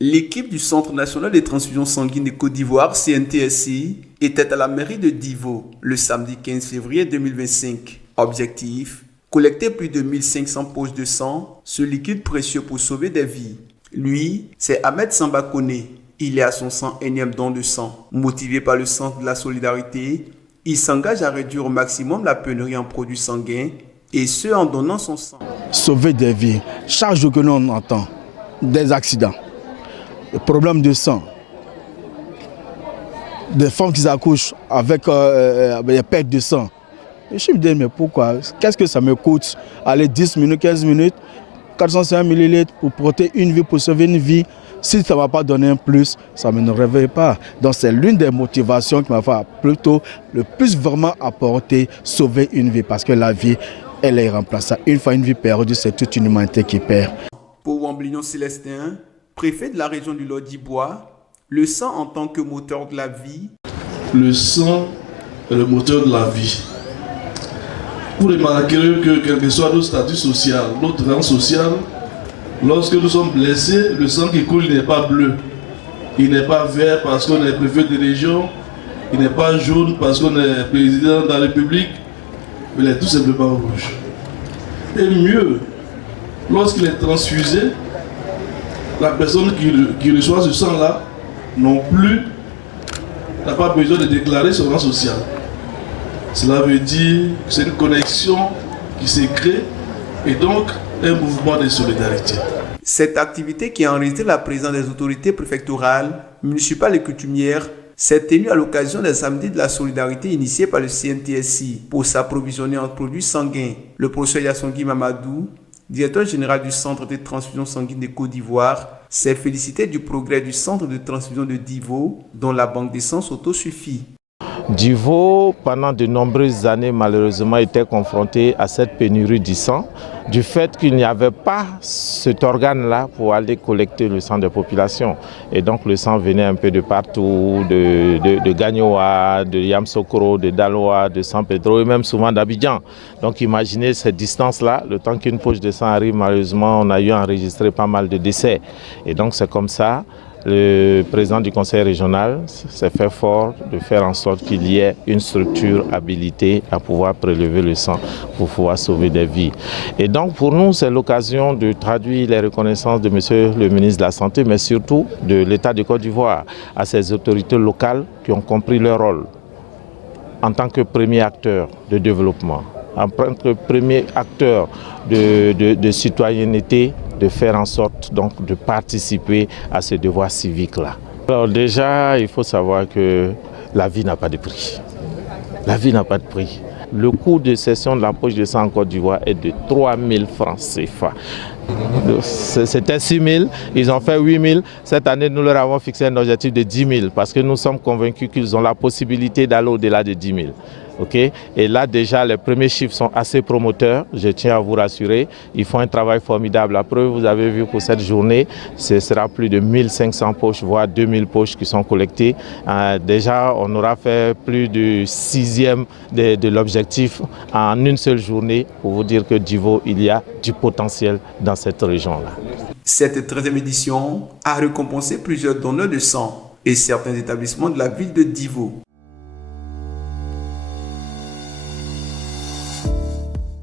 L'équipe du Centre national des transfusions sanguines de Côte d'Ivoire, CNTSI, était à la mairie de Divo le samedi 15 février 2025. Objectif: collecter plus de 1500 poches de sang, ce liquide précieux pour sauver des vies. Lui, c'est Ahmed Samba Kone. Il est à son 101e don de sang. Motivé par le sens de la solidarité, il s'engage à réduire au maximum la pénurie en produits sanguins, et ce en donnant son sang. Sauver des vies. Chaque jour que l'on entend des accidents, des problèmes de sang, des femmes qui accouchent avec des pertes de sang. Et je me dis, mais pourquoi? Qu'est-ce que ça me coûte? Aller 10 minutes, 15 minutes, 405 millilitres pour porter une vie, pour sauver une vie. Si ça ne va pas donner un plus, ça ne me réveille pas. Donc c'est l'une des motivations qui m'a fait plutôt le plus vraiment apporter, sauver une vie. Parce que la vie, elle est irremplaçable. Une fois une vie perdue, c'est toute une humanité qui perd. Pour Wamblignon Célestin, préfet de la région du Lodi-Bois, le sang en tant que moteur de la vie. Le sang est le moteur de la vie. Vous remarquerez que quel que soit notre statut social, notre rang social, lorsque nous sommes blessés, le sang qui coule n'est pas bleu. Il n'est pas vert parce qu'on est préfet de région. Il n'est pas jaune parce qu'on est président de la République. Il est tout simplement rouge. Et mieux, lorsqu'il est transfusé, la personne qui reçoit ce sang-là non plus n'a pas besoin de déclarer son rang social. Cela veut dire que c'est une connexion qui se crée et donc un mouvement de solidarité. Cette activité qui a enregistré la présence des autorités préfectorales, municipales et coutumières s'est tenue à l'occasion des samedis de la solidarité initiés par le CNTSI pour s'approvisionner en produits sanguins. Le professeur Yassongui Mamadou, directeur général du Centre de transfusion sanguine de Côte d'Ivoire, s'est félicité du progrès du Centre de transfusion de Divo, dont la banque de sang s'autosuffit. Divo, pendant de nombreuses années, malheureusement, était confronté à cette pénurie du sang, du fait qu'il n'y avait pas cet organe-là pour aller collecter le sang des populations. Et donc le sang venait un peu de partout, de Gagnoa, de Yamsokro, de Daloa, de San Pedro et même souvent d'Abidjan. Donc imaginez cette distance-là, le temps qu'une poche de sang arrive, malheureusement, on a eu enregistré pas mal de décès. Et donc c'est comme ça. Le président du conseil régional s'est fait fort de faire en sorte qu'il y ait une structure habilitée à pouvoir prélever le sang pour pouvoir sauver des vies. Et donc pour nous, c'est l'occasion de traduire les reconnaissances de monsieur le ministre de la Santé, mais surtout de l'État de Côte d'Ivoire, à ces autorités locales qui ont compris leur rôle en tant que premier acteur de développement, en tant que premier acteur de citoyenneté, de faire en sorte donc de participer à ce devoir civique-là. Alors déjà, il faut savoir que la vie n'a pas de prix. La vie n'a pas de prix. Le coût de cession de la poche de sang en Côte d'Ivoire est de 3 000 francs CFA. C'était 6 000, ils ont fait 8 000. Cette année, nous leur avons fixé un objectif de 10 000 parce que nous sommes convaincus qu'ils ont la possibilité d'aller au-delà de 10 000. Okay? Et là déjà les premiers chiffres sont assez promoteurs, je tiens à vous rassurer, ils font un travail formidable. Après vous avez vu pour cette journée, ce sera plus de 1500 poches, voire 2000 poches qui sont collectées. Déjà on aura fait plus du 6e de l'objectif en une seule journée pour vous dire que Divo, il y a du potentiel dans cette région-là. Cette 13e édition a récompensé plusieurs donneurs de sang et certains établissements de la ville de Divo.